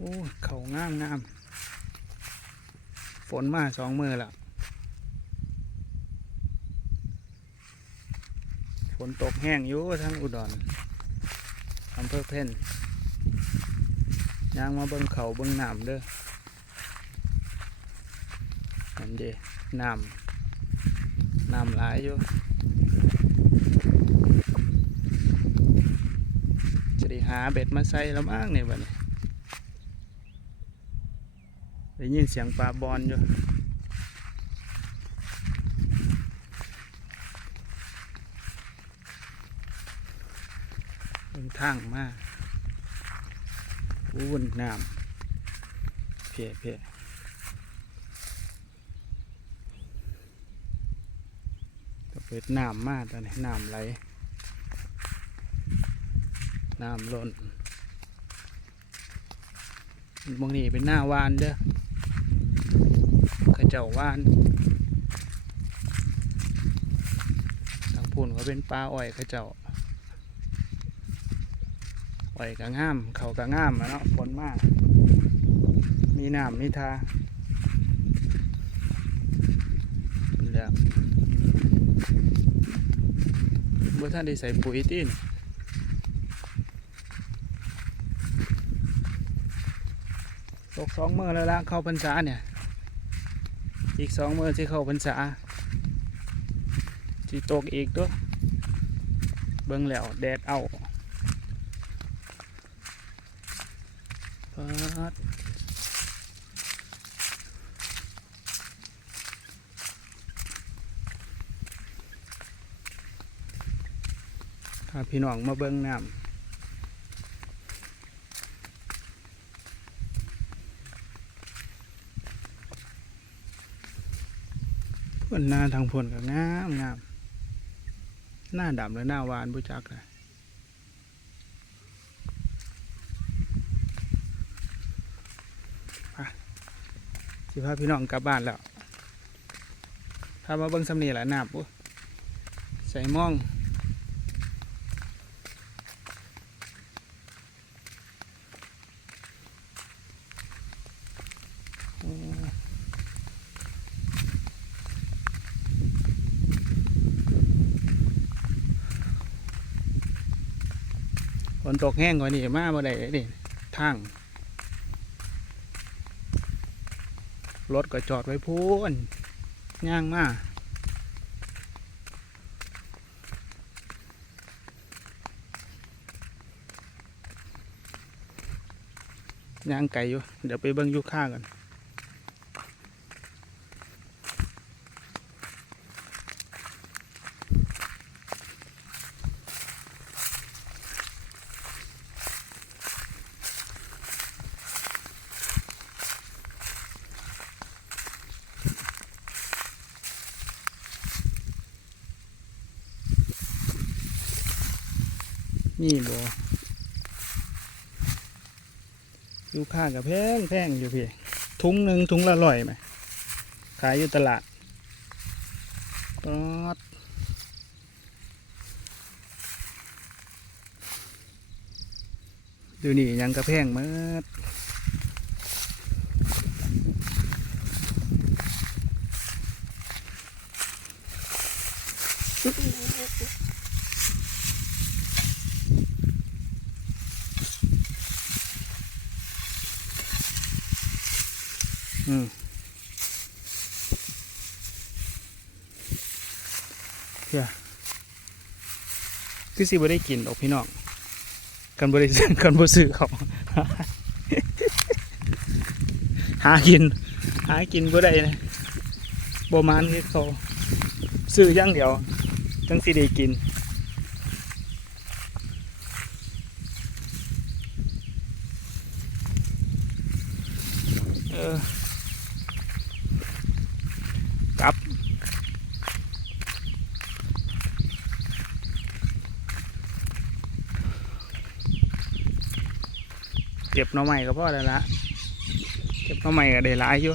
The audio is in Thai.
โอ้เขางามงาม ฝนมาสองมือล้วฝนตกแห้งอยู่ทั้งอุดรอำเภอเพ่นย่างมาเบิ่งเขาเบิ่งน้ำเด้อนั่นเดีน้ำน้ำหลายอยู่จะได้หาเบ็ดมาใส่แล้วมั้งเนี่ยบัดนี้ ได้ยินเสียงปลาบอลอยู่เป็นทางมาวุ่นน้ำเพียเพียก็เปิดน้ำมาตอนนี้น้ำไหลน้ำล้นบางนี่เป็นหน้าวานเด้อ ข้าเจ้าวานทางพุ่นก็เป็นปลาอ้อยข้าเจ้าอ้อยก็งาม เขาก็งามอะเนาะฝนมาก มีน้ำมีทาเดี๋ยวบ่ท่านได้ใส่ปุ๋ยตีนตกสองเมื่อแล้วละเข้าพรรษาเนี่ย อีกสองมือที่เข้าพรรษาที่ตกอีกตัวเบิ่งแล้วแดดเอาปัดถ้าพี่น้องมาเบิ่งน้ำ มันหน้าทางพลก็งามงามหน้าดำและหน้าหวานบุจักเลยสิพาพี่น้องกลับบ้านแล้วพามาเบิ้งสำเนีแหละน้ำใส่หมอง ฝ นตกแห้งกว่านี้มาบ่ได้เลยนี่ทางรถก็จอดไว้พูนย่างมาย่างไก่อยู่ เดี๋ยวไปเบิ้งยุค่ากัน นี่บ่ยูค่ากับแพงแพงอยู่พี่ ถุงหนึ่งถุงละร้อยไหม ขายอยู่ตลาดปอดดูนี่ยังกระแพงมาก อืมเพื่อคือสิบ่ได้กินดอกพี่น้องกันบ่ได้ซื้อกันบ่ซื้อเขาหากิน หากินบ่ได้นะบ่มานคือเขาซื้ออย่างเดียว จังสิได้กินเออ เก็บหน่อไม้ก็พอแล้วละเก็บหน่อไม้ก็ได้หลายอยู่